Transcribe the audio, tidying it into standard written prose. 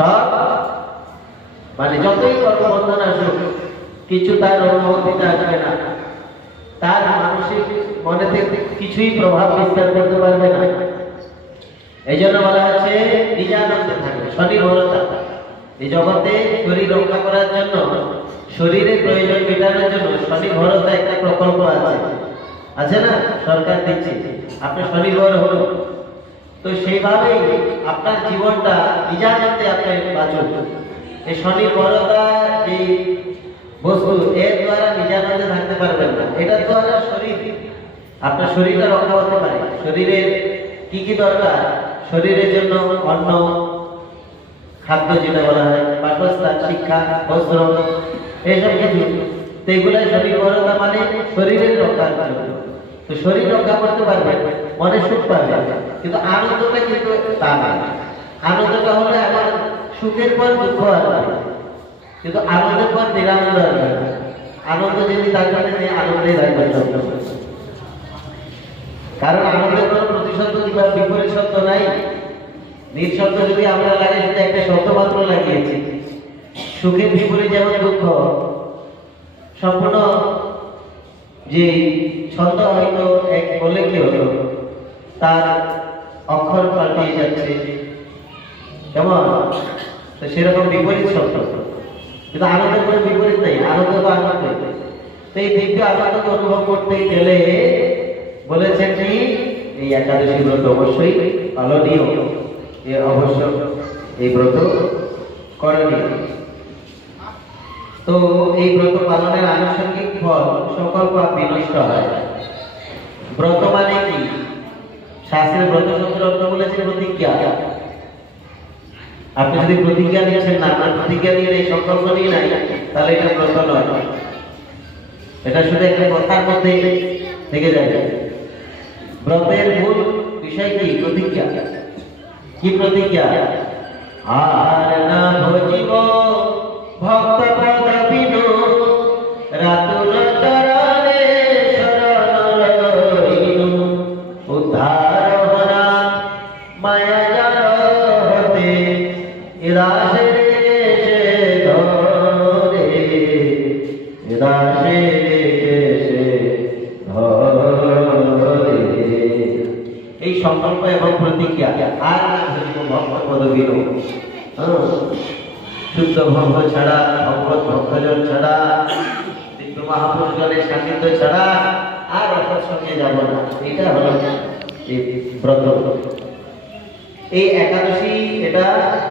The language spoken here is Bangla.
সব মানে যতই কর্মবন্ধন আসুক কিছু তার অনুভূতিতে আসবে না, তার মানসিক মনেতে কিছুই প্রভাব বিস্তার করতে পারবে না। এই জন্য বলা হচ্ছে নিজানন্দে থাকবে, স্বনির্ভরতা। এই জগতে শরীর রক্ষা করার জন্য, শরীরের প্রয়োজন মেটানোর জন্য স্বনির্ভরতা একটা প্রকল্প আছে না, সরকার দিচ্ছে, আপনি স্বনির্ভর হন। তো সেইভাবেই আপনার জীবনটা নিজানন্দে আপনি বাঁচুন। এই স্বনির্ভরতা যে বস্তু, এর দ্বারা নিজানন্দে থাকতে পারবেন না। এটা দ্বারা শরীর, আপনার শরীরটা রক্ষা হতে পারে। শরীরের কি কি দরকার? শরীরের জন্য অন্ন, খাদ্য যেটা বলা হয়, বাসস্থান, শিক্ষা, বস্ত্র, এইসব কিছু। তো এগুলাই স্বনির্ভরতা মানে শরীরের রক্ষার জন্য। তো শরীর রক্ষা করতে পারবে, মনে সুখ পাবে, কিন্তু আনন্দটা কিন্তু তা না। আনন্দটা হলে আমার সুখের পর দুঃখ আসবে, কিন্তু আনন্দের পর নিরানন্দ আসবে। আনন্দ যদি তার কাছে নেই, আনন্দেই থাকবে। কারণ আনন্দের কোনো প্রতিশব্দ কিংবা বিপরীত শব্দ নাই। নিঃশব্দ যদি আমরা লাগাই, সেটা একটা শব্দ মাত্র লাগিয়েছি। সুখের বিপরীত যেমন দুঃখ, সম্পূর্ণ যে ছন্দ হয়তো এক বলে কি হলো, তার অক্ষর পাল্টিয়ে যাচ্ছে, কেমন? তো সেরকম বিপরীত শব্দ। কিন্তু আনন্দের কোনো বিপরীত নেই, আনন্দ তো আনন্দ। তো এই দিব্য আনন্দকে অনুভব করতে গেলে বলেছেন কি, এই একাদশী ব্রত অবশ্যই পালনীয়, অবশ্য এই ব্রত করণীয়। তো এই ব্রত পালনের আনুষঙ্গিক ফল সকল পাপ বিনষ্ট হয়। ব্রত মানে কি? শাস্ত্রের ব্রত শব্দের অর্থ বলেছে প্রতিজ্ঞা। আপনি যদি প্রতিজ্ঞা নিয়েছেন না, আপনার প্রতিজ্ঞা নিয়ে এই সংকল্প নিয়ে নাই, তাহলে এটা ব্রত নয়, এটা শুধু একটা কথার মধ্যে থেকে যাবে। ব্রতের মূল বিষয় কি? প্রতিজ্ঞা। কি প্রতিজ্ঞা? আর না ভজিব ভক্ত পদ বিনু, রাতুল চরণে শরণ লইনু, উদ্ধার হরা মায়া জাল হতে, ইরাসে সে ধরে, ইরাসে সে ধরে। এই সংকল্প এবং প্রতিজ্ঞা। আর না ভজিব ভক্ত পদ বিনু, শুদ্ধ ভক্ত ছাড়া, ভগবত ভক্তজন ছাড়া, দিব্য মহাপুরুষগণের সান্নিধ্য ছাড়া আর অসৎ সঙ্গে যাব না। এটা হলো এই ব্রত। এই একাদশী, এটা